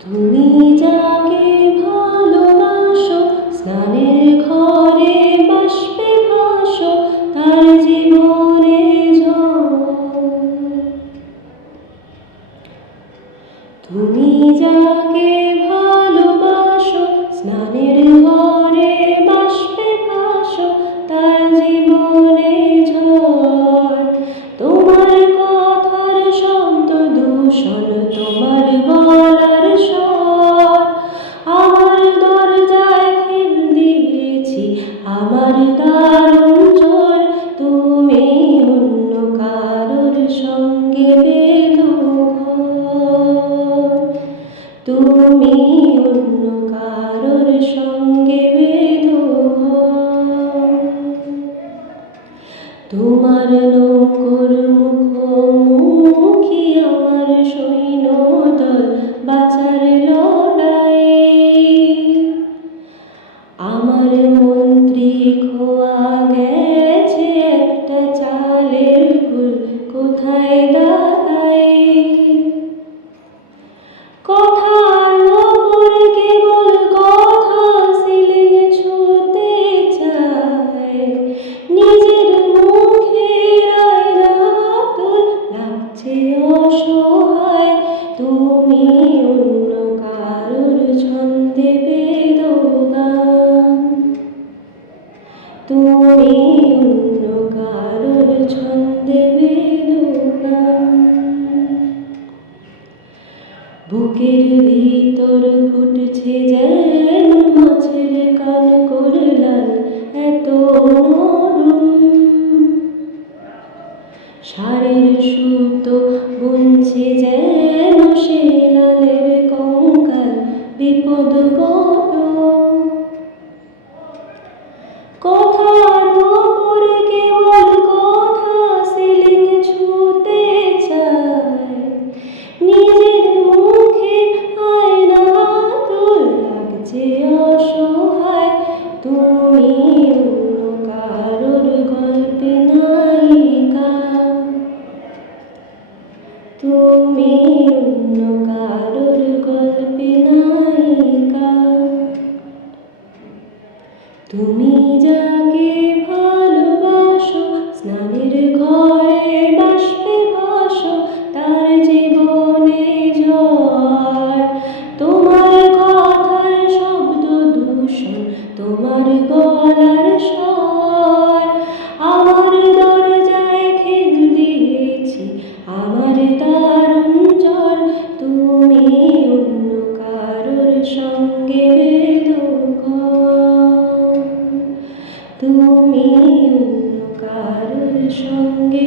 তুমি যাকে ভালোবাসো, স্নানের ঘরে বাষ্পে ভাসো, তার জীবনে ঝড়। তুমি যাকে ভালোবাসো, স্নানের ঘরে বাষ্পে ভাসো, তার জীবনে ঝড়। তোমার কথার শব্দ দূষণ, তোমার গলার স্বর। আমার দরজায় খিল দিয়েছি, আমার দারুণ ঝড়। তুমি অন্য কারোর সঙ্গে বেঁধো ঘর। তুমি অন্য কারোর সঙ্গে বেঁধো ঘর। তোমার নৌকোর মুখোমুখি আমার সৈন্যদল, বাঁচার লড়াই। আমার মন্ত্রী খোয়া গেছে, একটা চালের ভুল কোথায় দাঁড়াই। কথার ওপর কেবল কথা, সিলিং ছুঁতে চায়। নিজের মুখের আয়না তোর লাগছে অসহায়। তুমি অন্য কারোর ছন্দে বেঁধো গান। তুমি অন্য কারোর ছন্দে বেঁধো গান। বুকের ভিতর ফুটছে যেন মাছের কান করলাল, এত নরম। ষাঁড়ের সুতো বুনছে যেন সে লালের কঙ্কাল, বিপদ বড়। কথার ওপর কেবল কথা, সিলিং ছুঁতে চায়। নিজের মুখে আয়না তোর লাগছে অসহায়। তুমি অন্য কারোর গল্পে নায়িকা। তুমি অন্য কারোর গল্পে নায়িকা। তুমি যাকে ভালোবাসো, স্নানের ঘরে বাষ্পে ভাসো, তার জীবনে ঝড়। তোমার কথার শব্দ দূষণ, তোমার গলার স্বর। আমার দরজায় খিল দিয়েছি, আমার দারুণ ঝড়। তুমি অন্য কারোর সঙ্গে বেঁধো ঘর। তুমি অন্য কারোর সঙ্গে